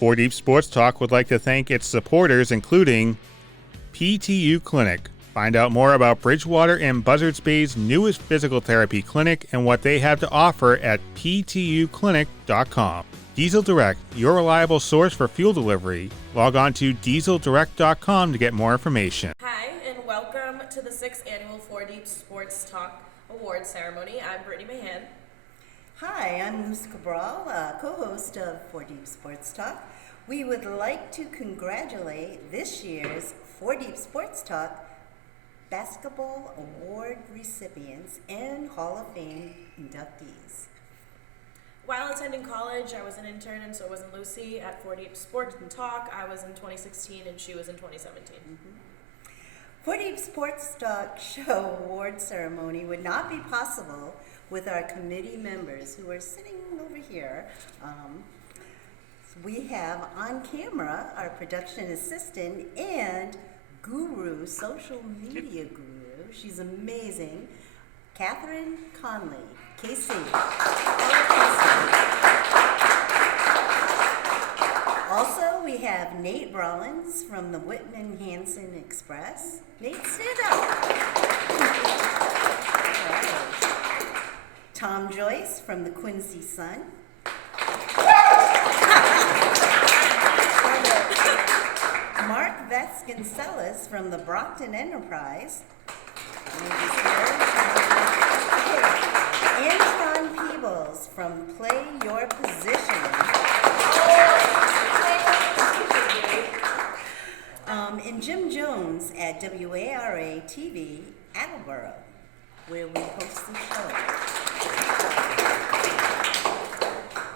4 Deep Sports Talk would like to thank its supporters, including PTU Clinic. Find out more about Bridgewater and Buzzards Bay's newest physical therapy clinic and what they have to offer at ptuclinic.com. Diesel Direct, your reliable source for fuel delivery. Log on to dieseldirect.com to get more information. Hi, and welcome to the 6th Annual 4 Deep Sports Talk Awards Ceremony. I'm Brittany Mahan. Hi, I'm Lucy Cabral, co-host of 4 Deep Sports Talk. We would like to congratulate this year's 4 Deep Sports Talk Basketball Award recipients and Hall of Fame inductees. While attending college, I was an intern, and so was Lucy at 4 Deep Sports and Talk. I was in 2016, and she was in 2017. 4 Deep Sports Talk Show Award Ceremony would not be possible with our committee members who are sitting over here. We have on camera our production assistant and guru, social media guru. She's amazing. Catherine Conley, KC. Also, we have Nate Rollins from the Whitman Hanson Express. Nate, stand up. Tom Joyce from the Quincy Sun. Mark Vasconcelos from the Brockton Enterprise. Antron Peebles from Play Your Position. And Jim Jones at WARA TV, Attleboro, where we host the show.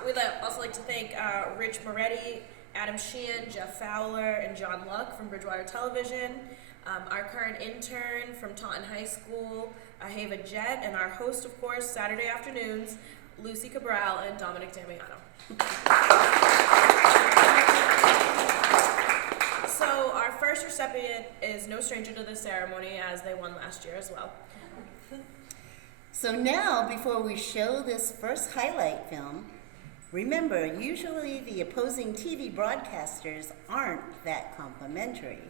We'd also like to thank Rich Moretti, Adam Sheehan, Jeff Fowler, and John Luck from Bridgewater Television, our current intern from Taunton High School, Ahava Jett, and our host, of course, Saturday afternoons, Lucy Cabral and Dominic Damiano. So our first recipient is no stranger to the ceremony, as they won last year as well. So now, before we show this first highlight film, remember, usually the opposing TV broadcasters aren't that complimentary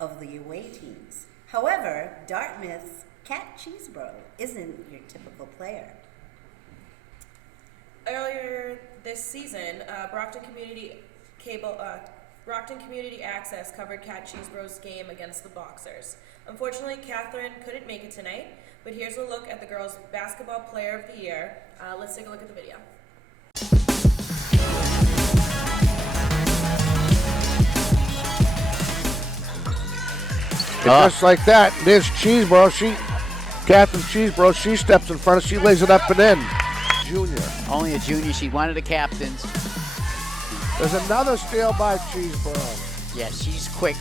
of the away teams. However, Dartmouth's Cat Cheesebro isn't your typical player. Earlier this season, Brockton Community Access covered Cat Cheesebro's game against the Boxers. Unfortunately, Catherine couldn't make it tonight, but here's a look at the girls' basketball player of the year. Let's take a look at the video. Just like that, there's Cheesebro. Catherine Cheesebro, she steps in front, she lays it up and in. Junior. Only a junior. She wanted the captains. There's another steal by Cheesebro. Yeah, she's quick.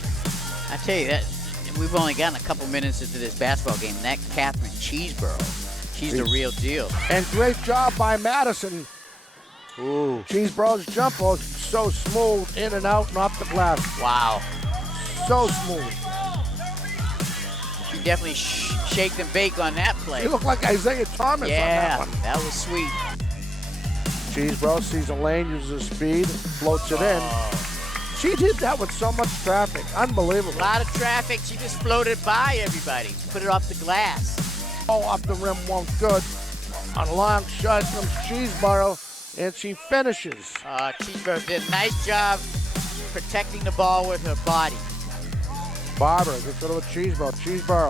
I tell you that we've only gotten a couple minutes into this basketball game. That Catherine Cheesebro, she's the real deal. And great job by Madison. Ooh. Cheesebro's jump ball so smooth, in and out and off the glass. Wow. So smooth. She definitely shake and bake on that play. You look like Isaiah Thomas on that one. That was sweet. Cheesebro sees a lane, uses his speed, floats it in. She did that with so much traffic. Unbelievable. A lot of traffic. She just floated by everybody. Put it off the glass. Oh, off the rim won't good. On a long shot from Cheesebro, and she finishes. Cheesebro did a nice job protecting the ball with her body. Barber gets rid of a Cheesebro. Cheesebro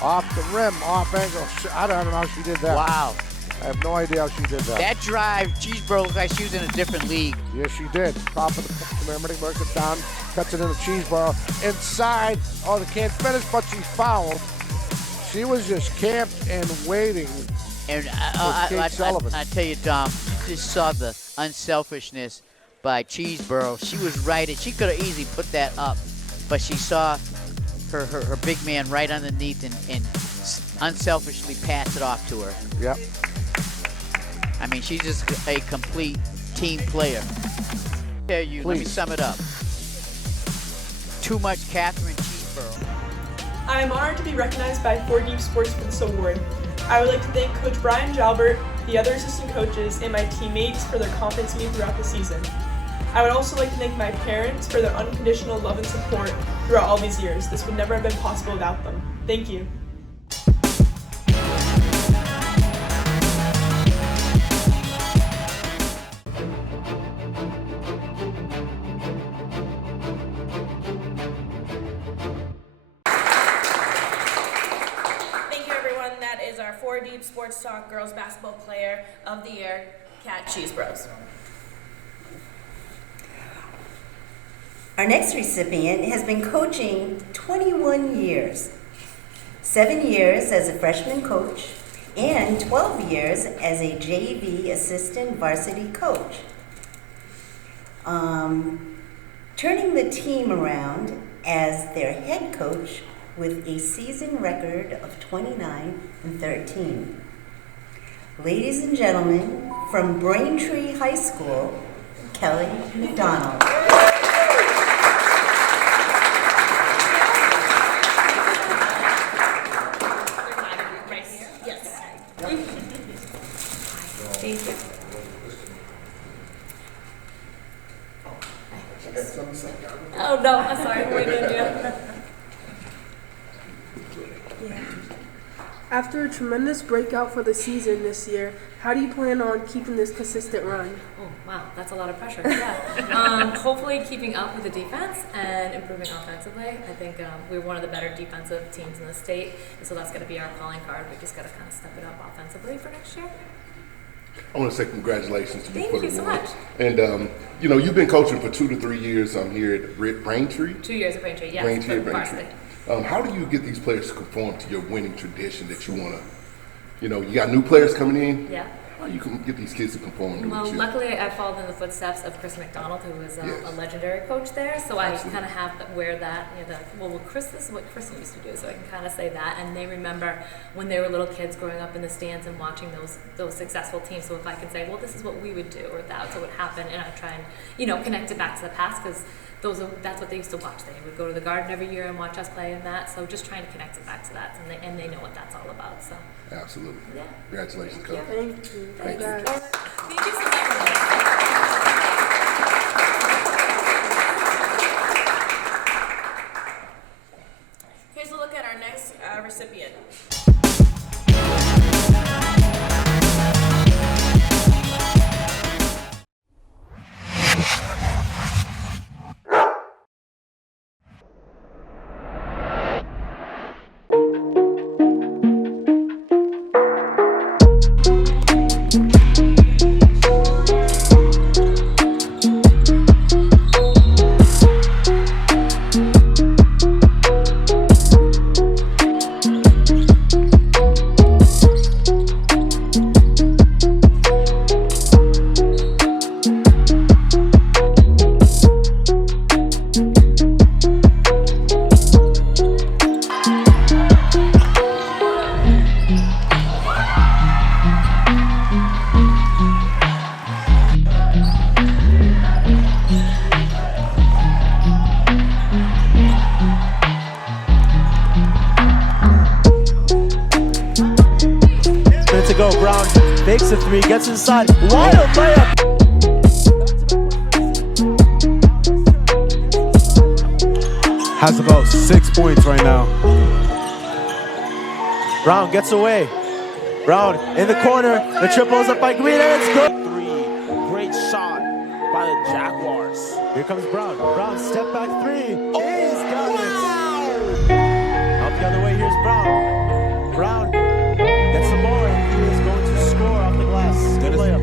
off the rim, off angle. I don't know how she did that. Wow. I have no idea how she did that. That drive, Cheesebro looked like she was in a different league. Yes, she did. Top of the pyramid, works it down, cuts it into Cheesebro. Inside, they can't finish, but she fouled. She was just camped and waiting. And I tell you, Dom, you just saw the unselfishness by Cheesebro. She was right. She could have easily put that up, but she saw her big man right underneath and unselfishly passed it off to her. Yep. I mean, she's just a complete team player. Let me sum it up. Too much Catherine Cheesebro. I am honored to be recognized by 4 Deep Sports for this award. I would like to thank Coach Brian Jalbert, the other assistant coaches, and my teammates for their confidence in me throughout the season. I would also like to thank my parents for their unconditional love and support throughout all these years. This would never have been possible without them. Thank you. Thank you, everyone. That is our 4 Deep Sports Talk Girls Basketball Player of the Year, Kat Cheese Bros. Our next recipient has been coaching 21 years, 7 years as a freshman coach, and 12 years as a JV assistant varsity coach. Turning the team around as their head coach with a season record of 29-13. Ladies and gentlemen, from Braintree High School, Kelly McDonald. Thank you. Oh, no, I'm sorry. What are you going to do? After a tremendous breakout for the season this year, how do you plan on keeping this consistent run? Oh, wow, that's a lot of pressure. Yeah. Hopefully keeping up with the defense and improving offensively. I think we're one of the better defensive teams in the state, and so that's going to be our calling card. We just got to kind of step it up offensively for next year. I want to say congratulations to you for the Thank you so award. much. And, you've been coaching for 2 to 3 years here at Braintree. 2 years at Braintree, yes. Braintree, for Braintree. varsity. How do you get these players to conform to your winning tradition that you want to, you got new players coming in? Yeah. How do you can get these kids to conform to Well, what you? luckily I followed in the footsteps of Chris McDonald, who was Yes. a legendary coach there. So I Absolutely. kind of have wear that, Chris, this is what Chris used to do. So I can kind of say that, and they remember when they were little kids growing up in the stands and watching those successful teams. So if I can say, well, this is what we would do, or that's what would happen, and I try and connect it back to the past because that's what they used to watch. They would go to the Garden every year and watch us play in that. So just trying to connect it back to that, and they know what that's all about. So Absolutely. yeah. Congratulations, Coach. Thank you. Thank you. Congrats. Thank you so much. Here's a look at our next recipient. To go, Brown fakes a 3, gets inside, wild layup. Has about 6 points right now. Brown gets away. Brown in the corner. The triple is up by Green, and it's good. 3, great shot by the Jaguars. Here comes Brown. Brown step back 3. He's got it. Out the other way. Here's Brown. Brown gets the ball. He is going to score off the glass. Good layup.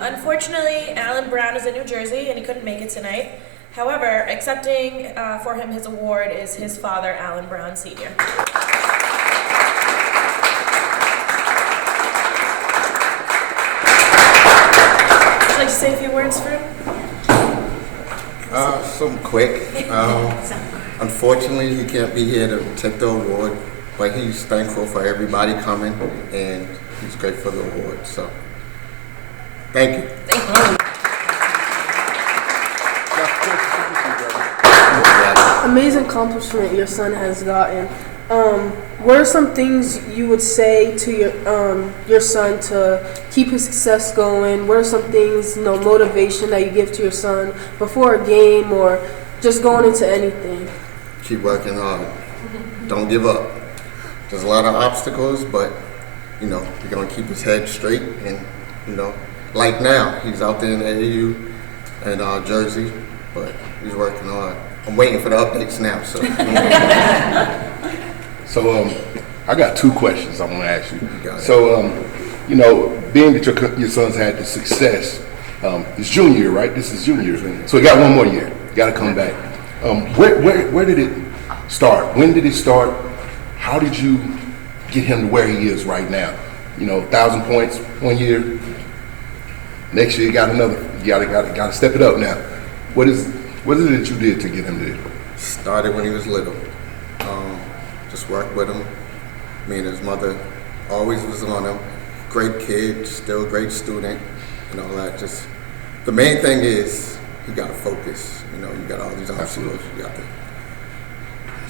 Unfortunately, Alan Brown is in New Jersey and he couldn't make it tonight. However, accepting for him his award is his father, Alan Brown Sr. Would you like to say a few words for him? Something quick. Unfortunately, he can't be here to take the award, but he's thankful for everybody coming, and he's grateful for the award. So, thank you. Amazing accomplishment your son has gotten. What are some things you would say to your son to keep his success going? What are some things, motivation that you give to your son before a game or just going into anything? Keep working hard. Don't give up. There's a lot of obstacles, but you're gonna keep his head straight, and like now he's out there in AAU and Jersey, but he's working hard. I'm waiting for the updates now. So I got two questions I want to ask you. So being that your son's had the success, it's junior year, right? This is junior year, so he got one more year. Got to come back. Where did it start? When did it start? How did you get him to where he is right now? 1,000 points one year. Next year you got another. You got to step it up now. What is it that you did to get him there? Started when he was little. Just worked with him. Me and his mother always was on him. Great kid, still great student, and all that. Just the main thing is you got to focus. You got all these obstacles. You got the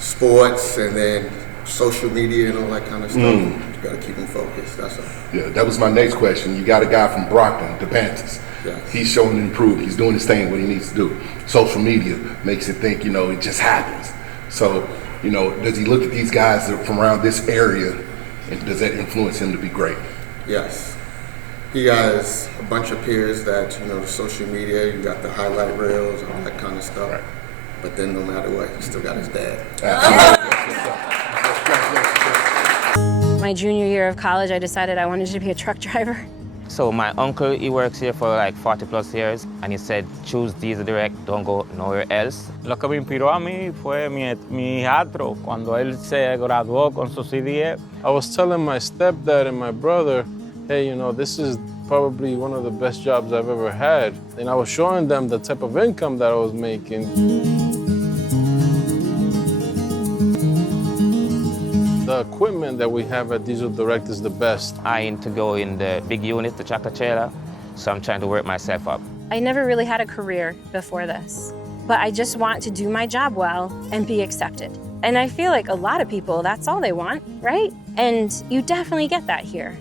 sports and then social media and all that kind of stuff. You got to keep him focused. That's all. Yeah, that was my next question. You got a guy from Brockton, DePantis. Yes. He's showing to improve. He's doing his thing, what he needs to do. Social media makes it think, it just happens. So, does he look at these guys that are from around this area, and does that influence him to be great? Yes. He has a bunch of peers that, the social media, you got the highlight reels, all that kind of stuff. Right. But then no matter what, he still got his dad. My junior year of college, I decided I wanted to be a truck driver. So my uncle, he works here for like 40 plus years, and he said, choose Diesel Direct, don't go nowhere else. Lo que me inspiró a mí fue mi hijastro cuando él se graduó con su CDF. I was telling my stepdad and my brother, hey, this is probably one of the best jobs I've ever had. And I was showing them the type of income that I was making. The equipment that we have at Diesel Direct is the best. I aim to go in the big unit, the tractor trailer, so I'm trying to work myself up. I never really had a career before this, but I just want to do my job well and be accepted. And I feel like a lot of people, that's all they want, right? And you definitely get that here.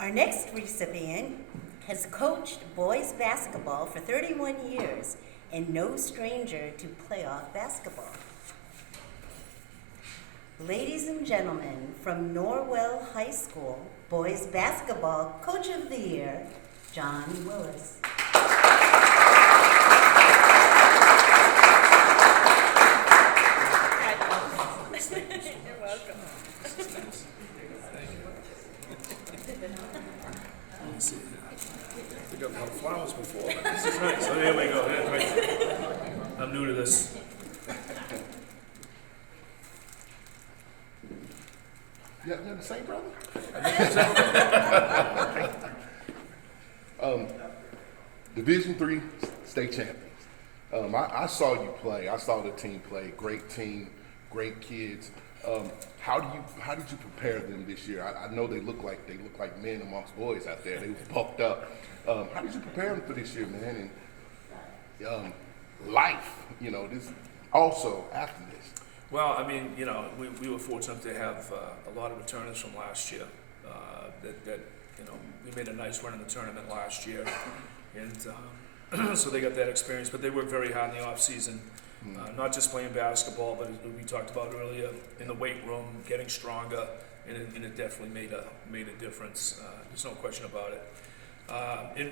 Our next recipient has coached boys basketball for 31 years and no stranger to playoff basketball. Ladies and gentlemen, from Norwell High School, boys basketball coach of the year, John Willis. You're welcome. I think I've had flowers before. This is nice. So here we go. Yeah, right. I'm new to this. You're the same brother? Division III state champions. I saw you play. I saw the team play. Great team, great kids. How did you prepare them this year? I know they look like men amongst boys out there. They were bulked up. How did you prepare them for this year, man? And life, this also after this? Well, I mean, we were fortunate to have a lot of returners from last year. We made a nice run in the tournament last year, and so they got that experience. But they worked very hard in the off season, not just playing basketball, but as we talked about earlier, in the weight room, getting stronger, and it definitely made a difference. There's no question about it.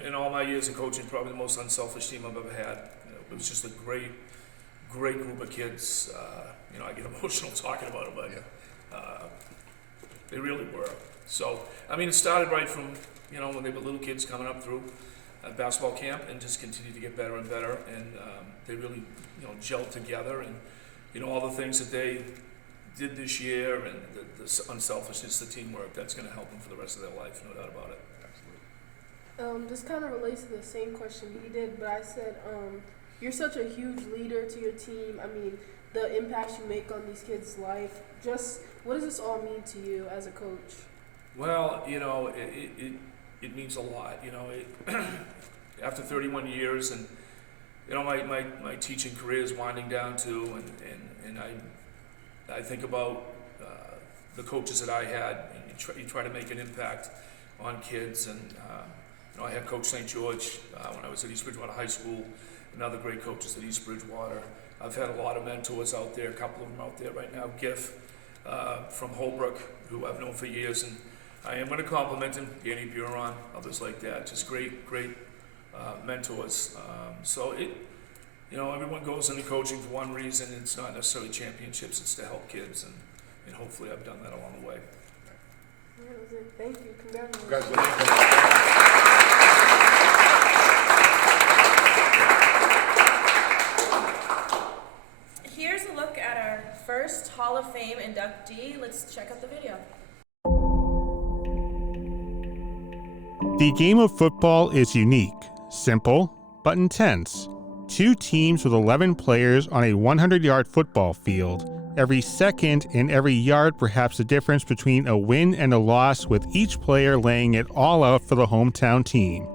In all my years of coaching, probably the most unselfish team I've ever had. It was just a great group of kids. I get emotional talking about it, but they really were. So, I mean, it started right from, when they were little kids coming up through basketball camp and just continued to get better and better. And they really, gelled together. And, all the things that they did this year and the unselfishness, the teamwork, that's going to help them for the rest of their life, no doubt about it. This kind of relates to the same question he did, but I said, you're such a huge leader to your team. I mean, the impact you make on these kids' life. Just what does this all mean to you as a coach? Well, it means a lot. After 31 years, and my teaching career is winding down too, and I think about the coaches that I had, and you try to make an impact on kids. And I had Coach St. George when I was at East Bridgewater High School, and other great coaches at East Bridgewater. I've had a lot of mentors out there, a couple of them out there right now. Giff from Holbrook, who I've known for years, and I am going to compliment him, Danny Buron, others like that, just great mentors. So everyone goes into coaching for one reason. It's not necessarily championships, it's to help kids, and hopefully I've done that along the way. Thank you. Congratulations. Here's a look at our first Hall of Fame inductee. Let's check out the video. The game of football is unique, simple, but intense. Two teams with 11 players on a 100-yard football field. Every second and every yard perhaps the difference between a win and a loss, with each player laying it all out for the hometown team.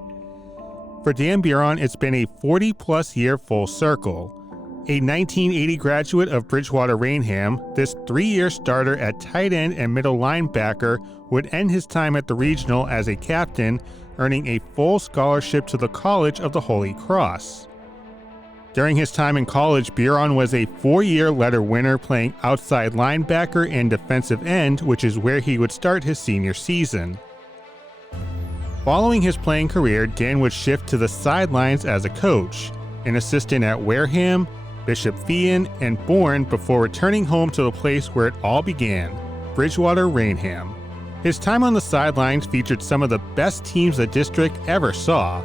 For Dan Buron, it's been a 40-plus year full circle. A 1980 graduate of Bridgewater Rainham, this 3-year starter at tight end and middle linebacker would end his time at the regional as a captain, earning a full scholarship to the College of the Holy Cross. During his time in college, Buron was a 4-year letter winner, playing outside linebacker and defensive end, which is where he would start his senior season. Following his playing career, Dan would shift to the sidelines as a coach, an assistant at Wareham, Bishop Feion, and Bourne, before returning home to the place where it all began, Bridgewater Rainham. His time on the sidelines featured some of the best teams the district ever saw: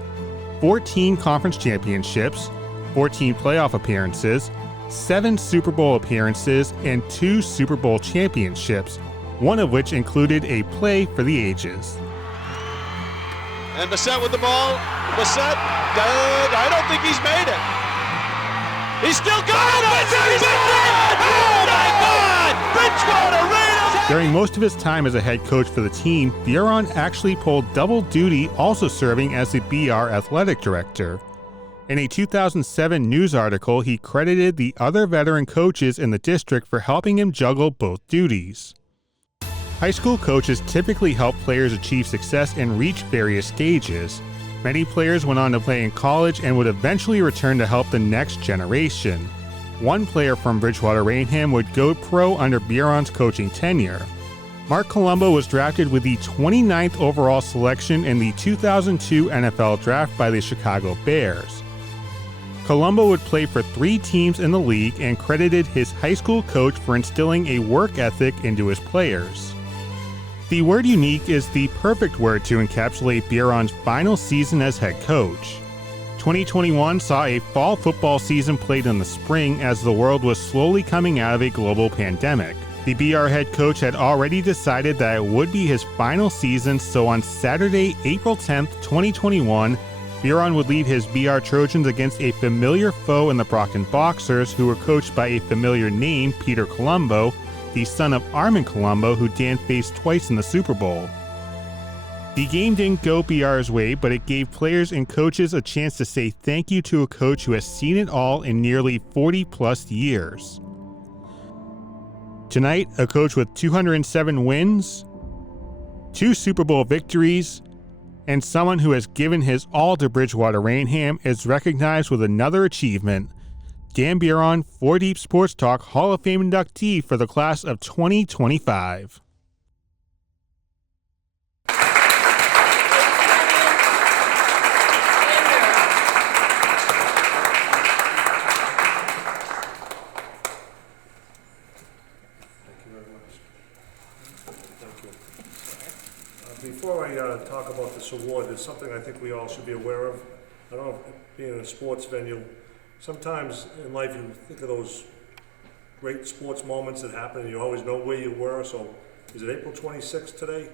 14 conference championships, 14 playoff appearances, 7 Super Bowl appearances, and 2 Super Bowl championships, one of which included a play for the ages. And Bassett with the ball. Bassett, I don't think he's made it. He's still got it! He's got it! Oh my God! Bridgewater Rainham! During most of his time as a head coach for the team, Buron actually pulled double duty, also serving as the BR athletic director. In a 2007 news article, he credited the other veteran coaches in the district for helping him juggle both duties. High school coaches typically help players achieve success and reach various stages. Many players went on to play in college and would eventually return to help the next generation. One player from Bridgewater Rainham would go pro under Buron's coaching tenure. Mark Colombo was drafted with the 29th overall selection in the 2002 NFL Draft by the Chicago Bears. Colombo would play for 3 teams in the league and credited his high school coach for instilling a work ethic into his players. The word unique is the perfect word to encapsulate Buron's final season as head coach. 2021 saw a fall football season played in the spring as the world was slowly coming out of a global pandemic. The BR head coach had already decided that it would be his final season, so on Saturday, April 10th, 2021, Buron would lead his BR Trojans against a familiar foe in the Brockton Boxers, who were coached by a familiar name, Peter Colombo, the son of Armin Colombo, who Dan faced twice in the Super Bowl. The game didn't go BR's way, but it gave players and coaches a chance to say thank you to a coach who has seen it all in nearly 40-plus years. Tonight, a coach with 207 wins, 2 Super Bowl victories, and someone who has given his all to Bridgewater Rainham is recognized with another achievement. Dan Biron, 4 Deep Sports Talk Hall of Fame inductee for the class of 2025. Before I talk about this award, there's something I think we all should be aware of. I don't know, being in a sports venue, sometimes in life you think of those great sports moments that happen and you always know where you were. So is it April 26th today?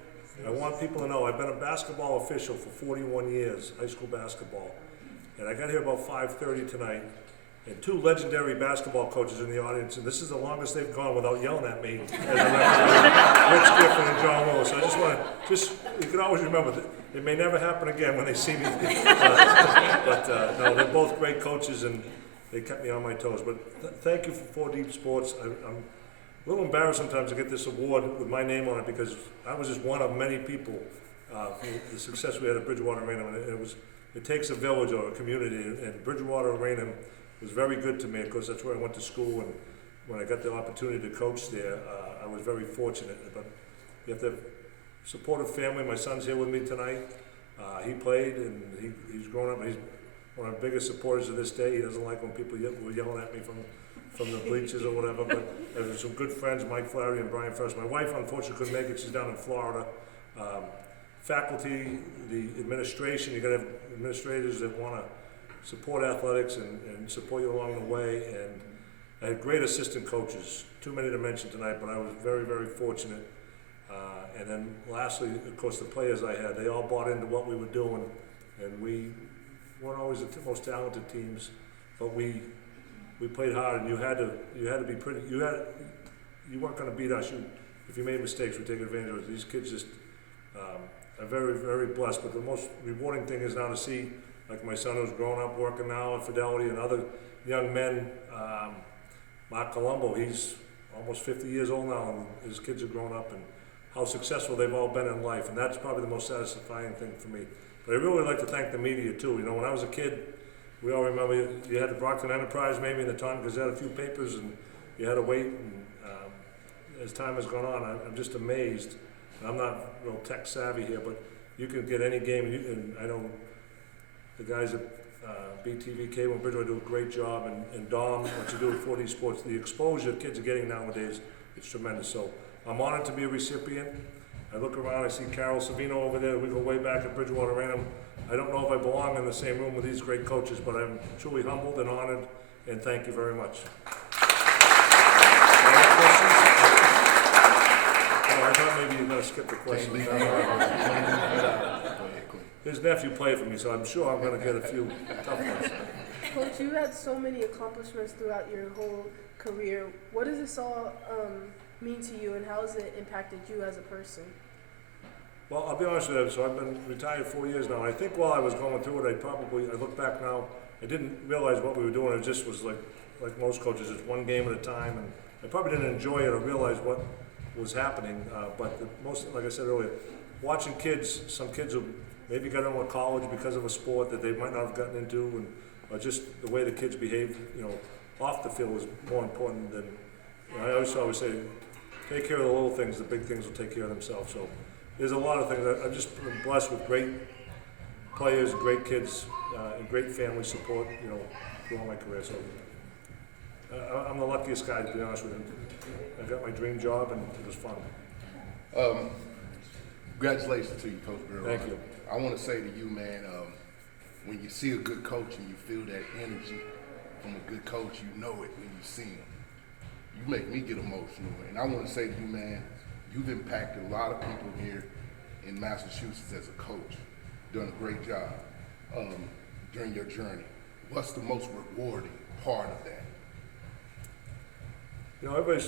I want people to know I've been a basketball official for 41 years, high school basketball. And I got here about 5:30 tonight. And 2 legendary basketball coaches in the audience, and this is the longest they've gone without yelling at me, as a referee, Rich Giffen and John Willis. So I just want to, you can always remember that it may never happen again when they see me. No, they're both great coaches, and they kept me on my toes. But thank you for 4 Deep Sports. I'm a little embarrassed sometimes to get this award with my name on it, because I was just one of many people for the success we had at Bridgewater Rainham. And it takes a village or a community, and Bridgewater Rainham was very good to me. Of course, that's where I went to school, and when I got the opportunity to coach there, I was very fortunate. But you have to have a supportive family. My son's here with me tonight. He played, and he's grown up. He's one of the biggest supporters of this day. He doesn't like when people were yelling at me from the bleachers or whatever. But there's some good friends, Mike Flaherty and Brian First. My wife, unfortunately, couldn't make it. She's down in Florida. Faculty, the administration, you got to have administrators that want to support athletics and support you along the way. And I had great assistant coaches, too many to mention tonight, but I was very, very fortunate. And then lastly, of course, the players I had, they all bought into what we were doing, and we weren't always the most talented teams, but we played hard, and you had to be pretty, you weren't going to beat us. If you made mistakes, we take advantage of it. These kids just are very, very blessed, but the most rewarding thing is now to see, like my son who's grown up working now at Fidelity, and other young men. Mark Colombo, he's almost 50 years old now, and his kids have grown up, and how successful they've all been in life, and that's probably the most satisfying thing for me. But I really like to thank the media too. You know, when I was a kid, we all remember you had the Brockton Enterprise maybe in the time because they had a few papers, and you had to wait. And as time has gone on, I'm just amazed. And I'm not real tech savvy here, but you can get any game, and I know the guys at BTV Cable and Bridgewater do a great job, and Dom, what you do at 4D Sports, the exposure kids are getting nowadays, it's tremendous. So I'm honored to be a recipient. I look around, I see Carol Savino over there. We go way back at Bridgewater Rainham. I don't know if I belong in the same room with these great coaches, but I'm truly humbled and honored, and thank you very much. I thought maybe you were going to skip the question. His nephew played for me, so I'm sure I'm going to get a few tough ones. Coach, you had so many accomplishments throughout your whole career. What does this all mean to you, and how has it impacted you as a person? Well, I'll be honest with you. So I've been retired 4 years now. I think while I was going through it, I look back now, I didn't realize what we were doing. It just was like most coaches, it's one game at a time, and I probably didn't enjoy it or realize what was happening. But like I said earlier, watching kids, some kids who maybe got into college because of a sport that they might not have gotten into, or just the way the kids behaved, off the field was more important than. I always say, take care of the little things. The big things will take care of themselves. So there's a lot of things. I've just been blessed with great players, great kids, and great family support. Throughout my career. So I'm the luckiest guy, to be honest with you. I got my dream job, and it was fun. Congratulations to you, Coach Biron. Thank you. I want to say to you, man, when you see a good coach and you feel that energy from a good coach, you know it when you see him. You make me get emotional. And I want to say to you, man, you've impacted a lot of people here in Massachusetts as a coach. Done a great job during your journey. What's the most rewarding part of that? Everybody,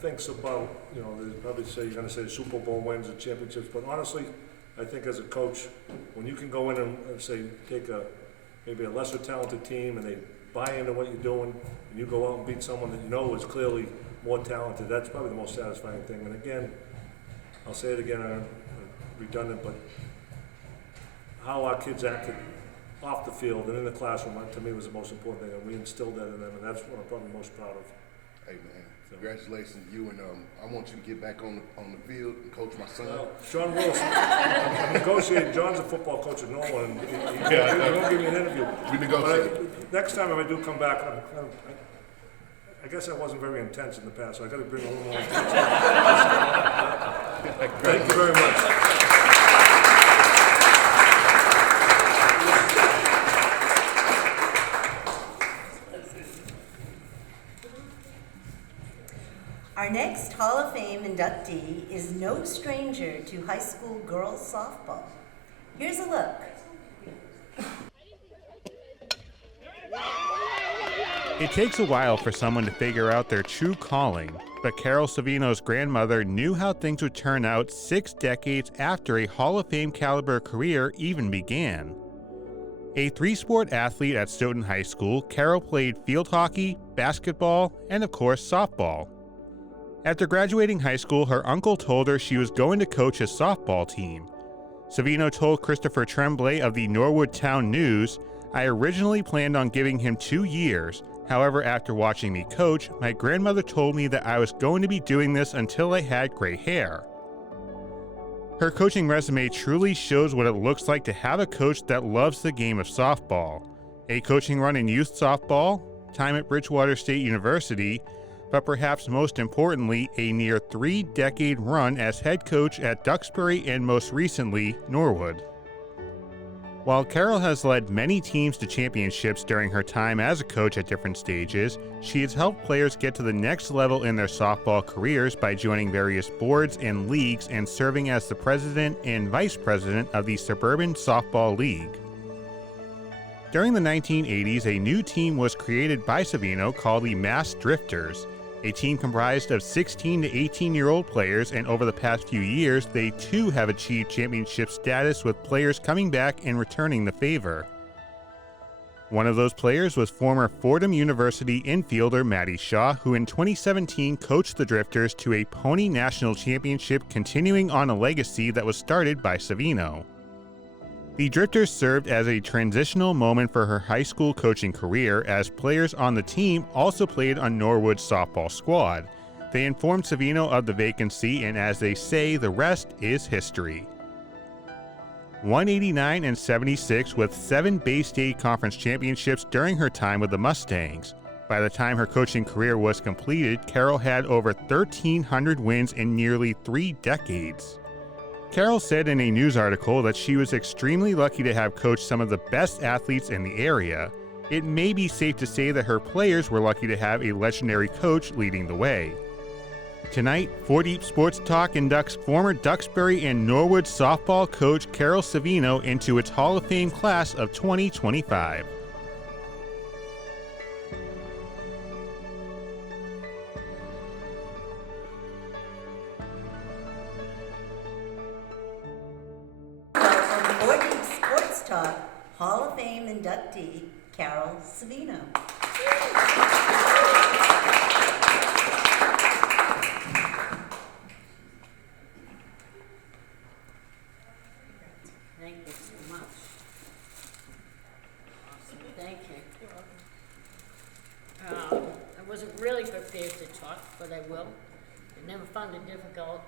thinks about, they probably say you're going to say the Super Bowl wins and championships, but honestly, I think as a coach, when you can go in and say, take maybe a lesser talented team and they buy into what you're doing, and you go out and beat someone that you know is clearly more talented, that's probably the most satisfying thing. And again, I'll say it again, I'm redundant, but how our kids acted off the field and in the classroom, to me, was the most important thing, and we instilled that in them, and that's what I'm probably most proud of. Hey man, congratulations to you, and I want you to get back on the field and coach my son. Well, Sean Wilson, I'm negotiating. John's a football coach at Norwood, and he won't give me an interview. We negotiate. Next time if I do come back, I guess I wasn't very intense in the past, so I got to bring a little more intensity. Thank you very much. Our next Hall of Fame inductee is no stranger to high school girls softball. Here's a look. It takes a while for someone to figure out their true calling, but Carol Savino's grandmother knew how things would turn out 6 decades after a Hall of Fame caliber career even began. A 3-sport athlete at Stoughton High School, Carol played field hockey, basketball, and of course softball. After graduating high school, her uncle told her she was going to coach his softball team. Savino told Christopher Tremblay of the Norwood Town News, "I originally planned on giving him 2 years. However, after watching me coach, my grandmother told me that I was going to be doing this until I had gray hair." Her coaching resume truly shows what it looks like to have a coach that loves the game of softball. A coaching run in youth softball, time at Bridgewater State University, but perhaps most importantly, a near 3-decade run as head coach at Duxbury and most recently, Norwood. While Carol has led many teams to championships during her time as a coach at different stages, she has helped players get to the next level in their softball careers by joining various boards and leagues and serving as the president and vice president of the Suburban Softball League. During the 1980s, a new team was created by Savino called the Mass Drifters, a team comprised of 16 to 18-year-old players, and over the past few years, they too have achieved championship status with players coming back and returning the favor. One of those players was former Fordham University infielder Matty Shaw, who in 2017 coached the Drifters to a Pony National Championship, continuing on a legacy that was started by Savino. The Drifters served as a transitional moment for her high school coaching career, as players on the team also played on Norwood's softball squad. They informed Savino of the vacancy, and as they say, the rest is history. 189 and 76 with 7 Bay State Conference championships during her time with the Mustangs. By the time her coaching career was completed, Carol had over 1,300 wins in nearly 3 decades. Carol said in a news article that she was extremely lucky to have coached some of the best athletes in the area. It may be safe to say that her players were lucky to have a legendary coach leading the way. Tonight, 4 Deep Sports Talk inducts former Duxbury and Norwood softball coach Carol Savino into its Hall of Fame class of 2025. Hall of Fame inductee, Carol Savino. Thank you so much. Awesome, thank you. I wasn't really prepared to talk, but I will. I never found it difficult.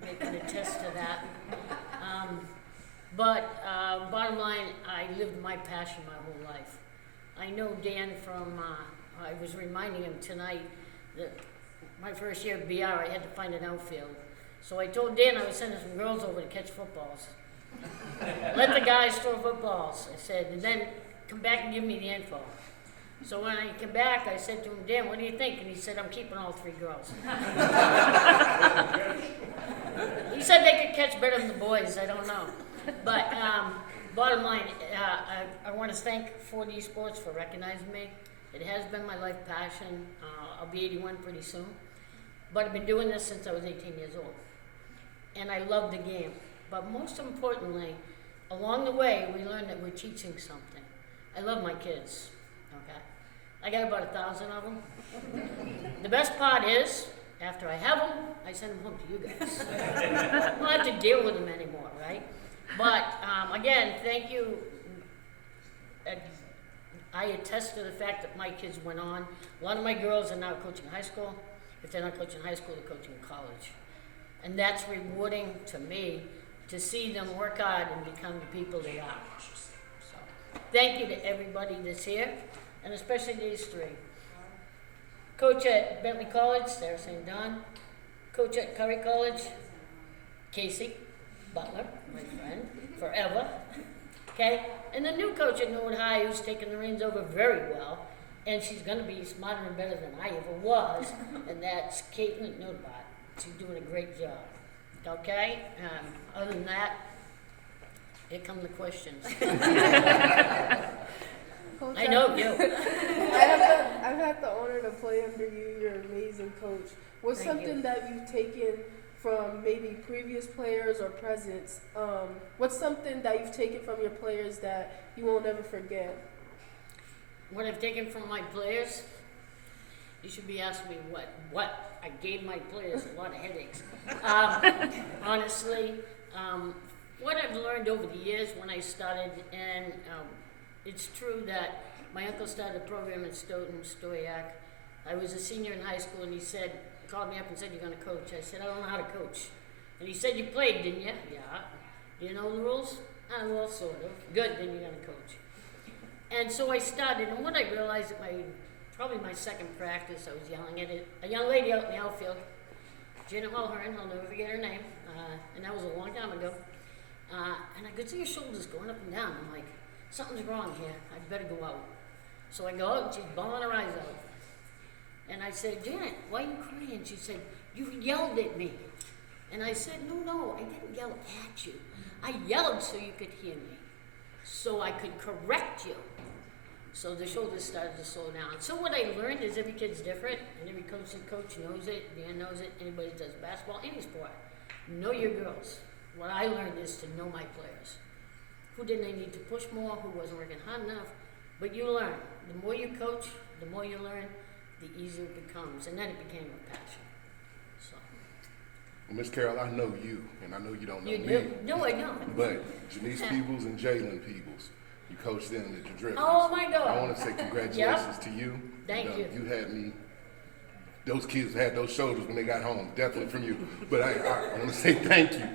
They can attest to that. But bottom line, I lived my passion my whole life. I know Dan from, I was reminding him tonight that my first year at BR, I had to find an outfield. So I told Dan I was sending some girls over to catch footballs. Let the guys throw footballs, I said, and then come back and give me the info. So when I came back, I said to him, Dan, what do you think? And he said, I'm keeping all 3 girls. He said they could catch better than the boys, I don't know. But bottom line, I want to thank 4D Sports for recognizing me. It has been my life passion. I'll be 81 pretty soon. But I've been doing this since I was 18 years old. And I love the game. But most importantly, along the way, we learn that we're teaching something. I love my kids, okay? I got about 1,000 of them. The best part is, after I have them, I send them home to you guys. I don't have to deal with them anymore, right? But again, thank you. I attest to the fact that my kids went on. A lot of my girls are now coaching high school. If they're not coaching high school, they're coaching college. And that's rewarding to me to see them work hard and become the people they are. So, thank you to everybody that's here, and especially these three. Coach at Bentley College, Sarah St. John. Coach at Curry College, Casey Butler, my friend, forever. Okay? And the new coach at Norwood High, who's taken the reins over very well, and she's going to be smarter and better than I ever was, and that's Caitlin Nodebot. She's doing a great job. Okay? Other than that, here come the questions. Coach, I know you. I've had the honor to play under you. You're an amazing coach. What's Thank something you. that you've taken from maybe previous players or presents? What's something that you've taken from your players that you won't ever forget? What I've taken from my players, you should be asking me what I gave my players a lot of headaches. Honestly, what I've learned over the years when I started, and it's true that my uncle started a program in Stoughton, Stoyak. I was a senior in high school, and he called me up and said, "You're going to coach." I said, "I don't know how to coach." And he said, "You played, didn't you?" "Yeah." "Do you know the rules?" "Well, sort of." "Good, then you're going to coach." And so I started, and what I realized at probably my second practice, I was yelling at a young lady out in the outfield, Janet Mulhern, I'll never forget her name, and that was a long time ago. And I could see her shoulders going up and down. I'm like, something's wrong here. I better go out. So I go out, and she's bawling her eyes out. And I said, "Janet, why are you crying?" She said, "You yelled at me." And I said, No, I didn't yell at you. I yelled so you could hear me, so I could correct you. So the shoulders started to slow down. So what I learned is every kid's different, and every coach knows it, Dan knows it, anybody that does basketball, any sport. Know your girls. What I learned is to know my players. Who didn't they need to push more, who wasn't working hard enough, but you learn. The more you coach, the more you learn, the easier it becomes, and then it became a passion. So. Well, Miss Carol, I know you, and I know you don't know You me. do? No, I don't. But Janice Peebles and Jalen Peebles, you coached them at the Drifters. Oh my God. I want to say congratulations to you. Thank you. You had me. Those kids had those shoulders when they got home, definitely from you. But I want to say thank you.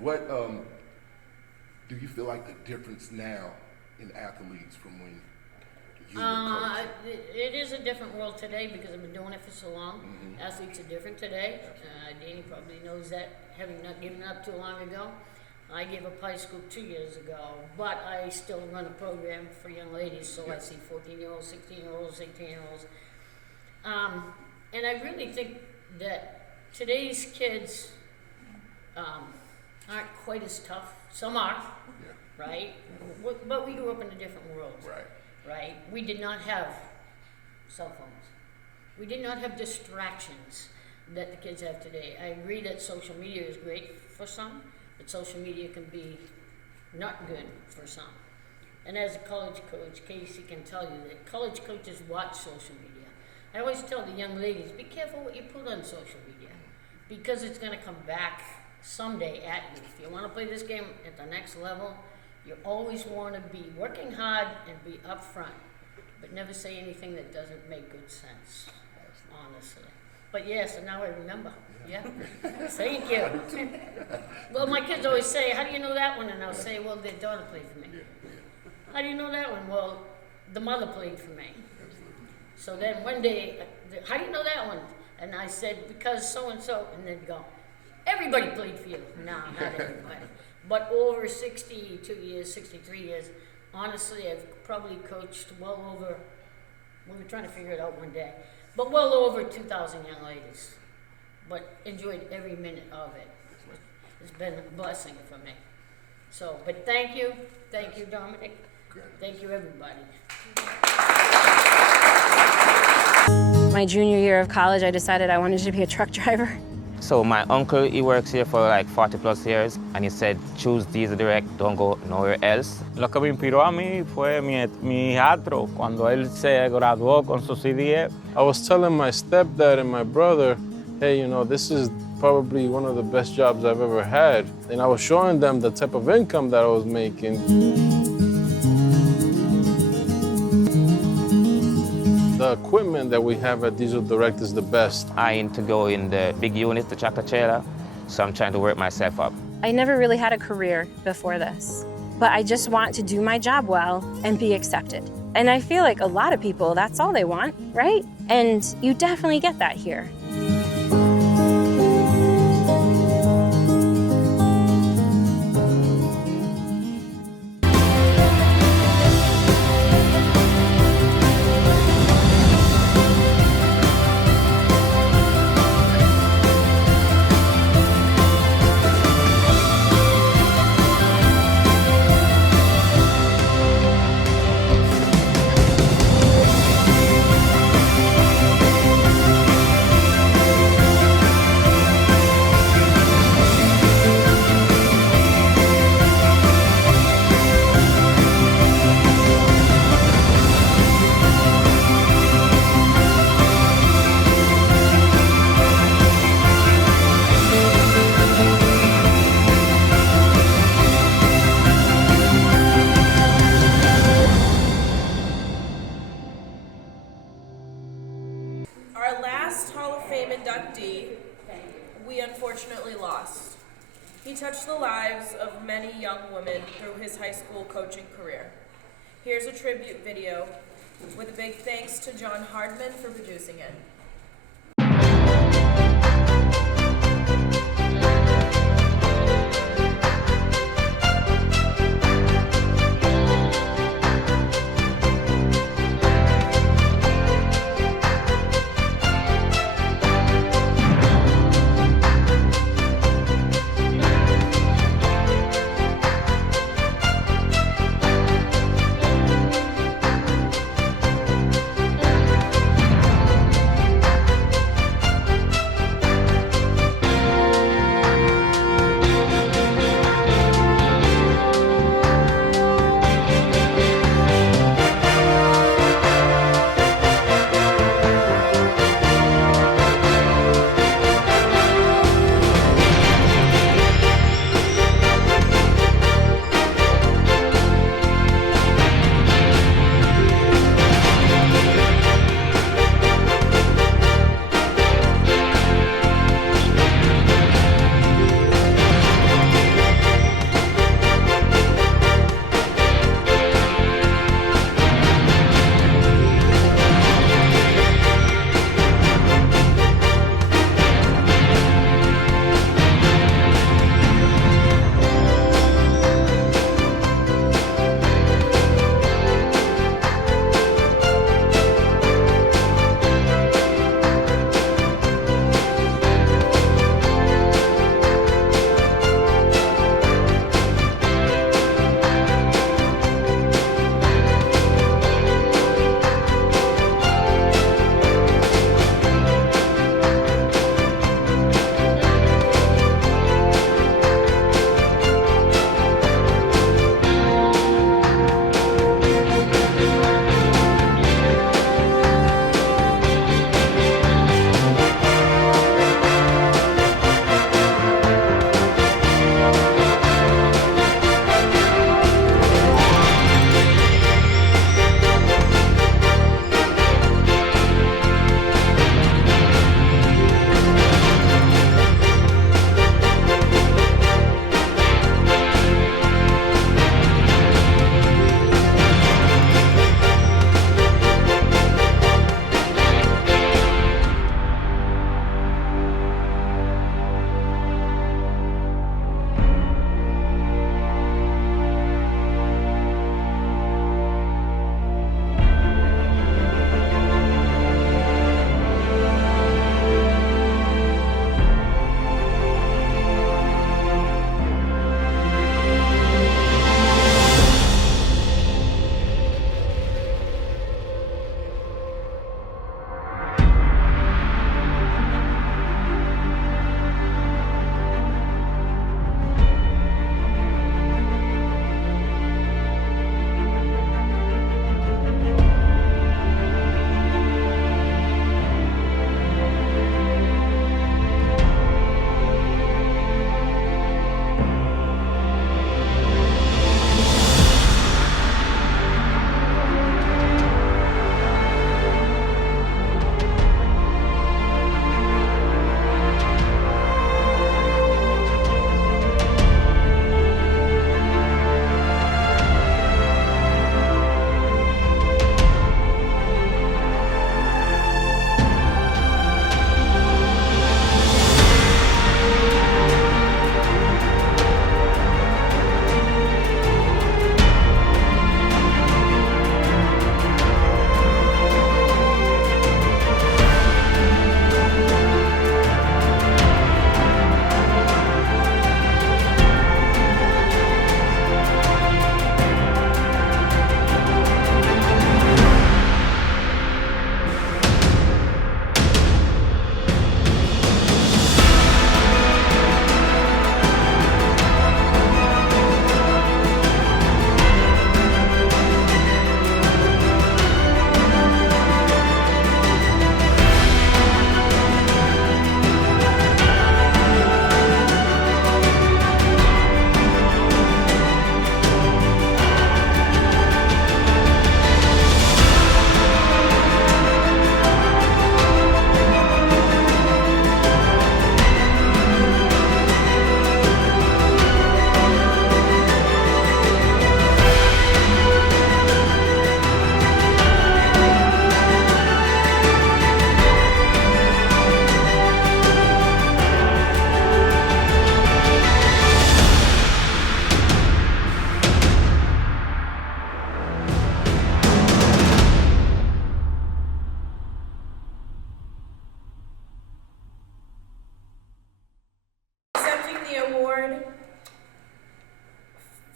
What do you feel like the difference now in athletes from when you were coaching? It is a different world today because I've been doing it for so long. Athletes are different today. Danny probably knows that, having not given up too long ago. I gave up high school 2 years ago, but I still run a program for young ladies, so I see 14-year-olds, 16-year-olds, 18-year-olds. And I really think that today's kids aren't quite as tough. Some are, right? But we grew up in a different world, right? We did not have cell phones. We did not have distractions that the kids have today. I agree that social media is great for some, but social media can be not good for some. And as a college coach, Casey can tell you that college coaches watch social media. I always tell the young ladies, be careful what you put on social media, because it's going to come back someday at you. If you want to play this game at the next level, you always want to be working hard and be upfront, but never say anything that doesn't make good sense, honestly. But yes, and now I remember. Yeah. Thank you. Well, my kids always say, "How do you know that one?" And I'll say, "Well, their daughter played for me." "How do you know that one?" "Well, the mother played for me." So then one day, "How do you know that one?" And I said, "Because so-and-so," and they'd go, "Everybody played for you." No, not everybody. But over 62 years, 63 years, honestly, I've probably coached well over, we were trying to figure it out one day, but well over 2,000 young ladies. But enjoyed every minute of it. It's been a blessing for me. So, but thank you, Dominic. Thank you, everybody. My junior year of college, I decided I wanted to be a truck driver. So my uncle, he works here for like 40 plus years, and he said, choose Diesel Direct, don't go nowhere else. Lo que me inspiró a mí fue mi hijastro cuando él se graduó con su CDF. I was telling my stepdad and my brother, hey, you know, this is probably one of the best jobs I've ever had. And I was showing them the type of income that I was making. The equipment that we have at Diesel Direct is the best. I aim to go in the big unit, the tractor trailer, so I'm trying to work myself up. I never really had a career before this, but I just want to do my job well and be accepted. And I feel like a lot of people, that's all they want, right? And you definitely get that here. Our last Hall of Fame inductee, we unfortunately lost. He touched the lives of many young women through his high school coaching career. Here's a tribute video with a big thanks to John Hardman for producing it.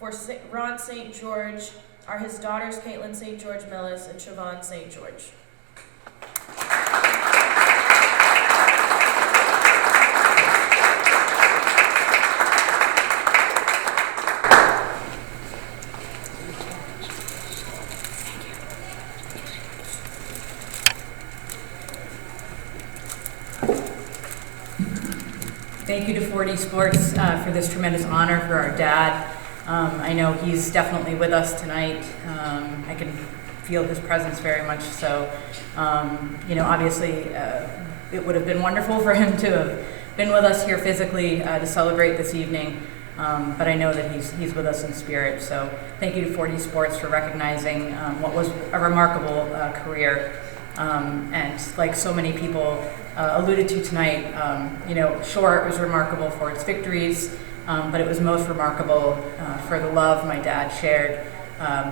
For Ron St. George are his daughters Caitlin St. George Millis and Siobhan St. George. Thank you to 4D Sports for this tremendous honor for our dad. I know he's definitely with us tonight. I can feel his presence very much so. Obviously it would have been wonderful for him to have been with us here physically to celebrate this evening, but I know that he's with us in spirit. So thank you to 4D Sports for recognizing what was a remarkable career. And like so many people alluded to tonight, sure, it was remarkable for its victories, but it was most remarkable for the love my dad shared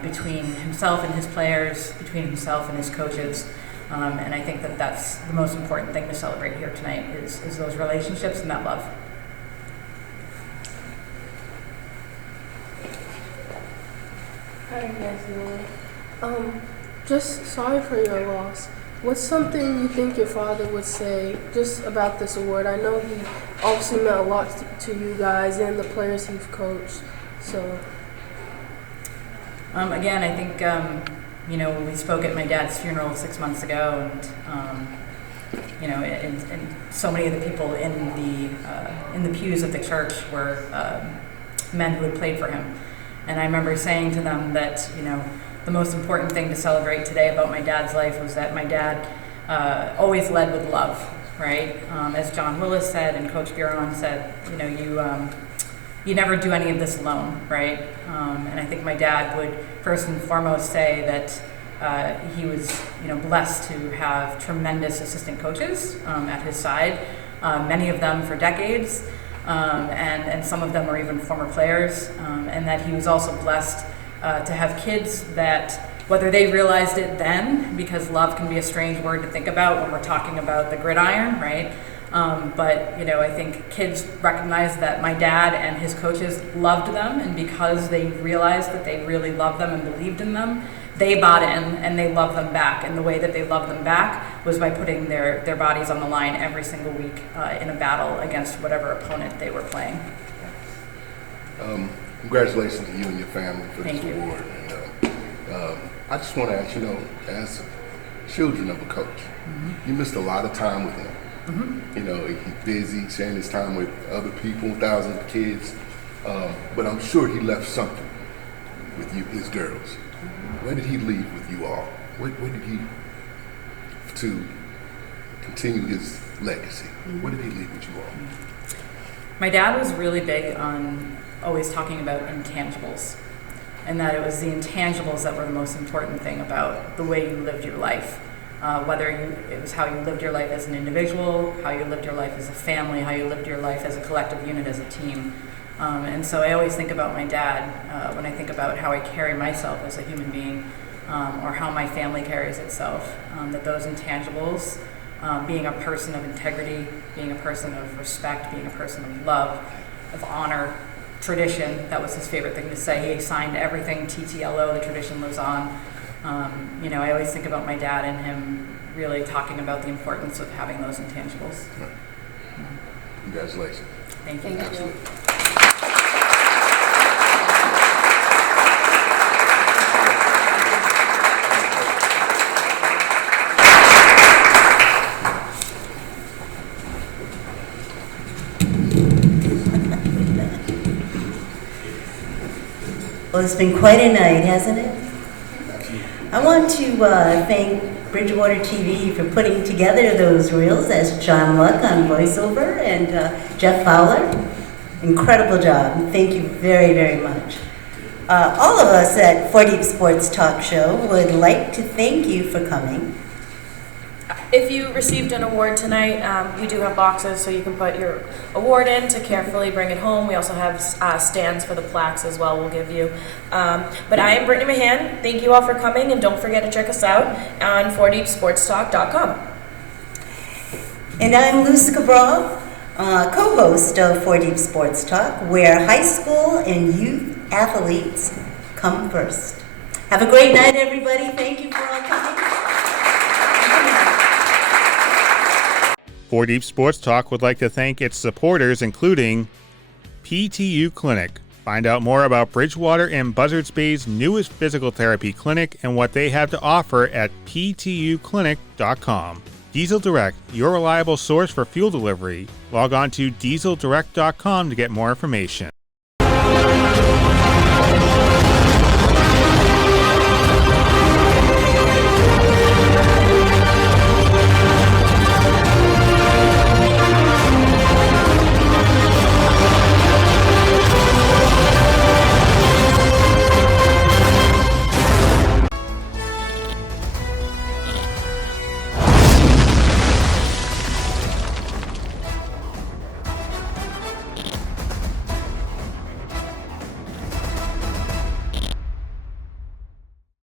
between himself and his players, between himself and his coaches. And I think that that's the most important thing to celebrate here tonight is those relationships and that love. How are you guys doing? Just sorry for your loss. What's something you think your father would say just about this award? I know he obviously meant a lot to you guys and the players he's coached. So, again, I think we spoke at my dad's funeral 6 months ago, and so many of the people in the pews of the church were men who had played for him, and I remember saying to them that the most important thing to celebrate today about my dad's life was that my dad always led with love, right? As John Willis said and Coach Biron said, you never do any of this alone, right? And I think my dad would first and foremost say that he was blessed to have tremendous assistant coaches at his side, many of them for decades, and some of them were even former players, and that he was also blessed to have kids that, whether they realized it then, because love can be a strange word to think about when we're talking about the gridiron, right? But I think kids recognized that my dad and his coaches loved them, and because they realized that they really loved them and believed in them, they bought in and they loved them back. And the way that they loved them back was by putting their bodies on the line every single week in a battle against whatever opponent they were playing. Congratulations to you and your family for Thank this you. award. And I just want to ask, as children of a coach, you missed a lot of time with him. He's busy, sharing his time with other people, thousands of kids. But I'm sure he left something with you, his girls. Where did he leave with you all? Where did he, to continue his legacy, where did he leave with you all? My dad was really big on always talking about intangibles, and that it was the intangibles that were the most important thing about the way you lived your life. It was how you lived your life as an individual, how you lived your life as a family, how you lived your life as a collective unit, as a team. And so I always think about my dad when I think about how I carry myself as a human being, or how my family carries itself, that those intangibles, being a person of integrity, being a person of respect, being a person of love, of honor, tradition, that was his favorite thing to say. He signed everything TTLO, the tradition lives on. I always think about my dad and him really talking about the importance of having those intangibles. Congratulations. Thank you. Absolutely. Well, it's been quite a night, hasn't it? I want to thank Bridgewater TV for putting together those reels. That's John Luck on voiceover and Jeff Fowler. Incredible job. Thank you very, very much. All of us at 4D Sports Talk Show would like to thank you for coming. If you received an award tonight, we do have boxes so you can put your award in to carefully bring it home. We also have stands for the plaques as well we'll give you. But I am Brittany Mahan. Thank you all for coming, and don't forget to check us out on 4deepsportstalk.com. And I'm Luz Cabral, co-host of 4D Sports Talk, where high school and youth Athletes come first. Have a great night, everybody. Thank you for all coming. For Deep Sports Talk would like to thank its supporters, including PTU Clinic. Find out more about Bridgewater and Buzzards Bay's newest physical therapy clinic and what they have to offer at ptuclinic.com. Diesel Direct, your reliable source for fuel delivery. Log on to dieseldirect.com to get more information.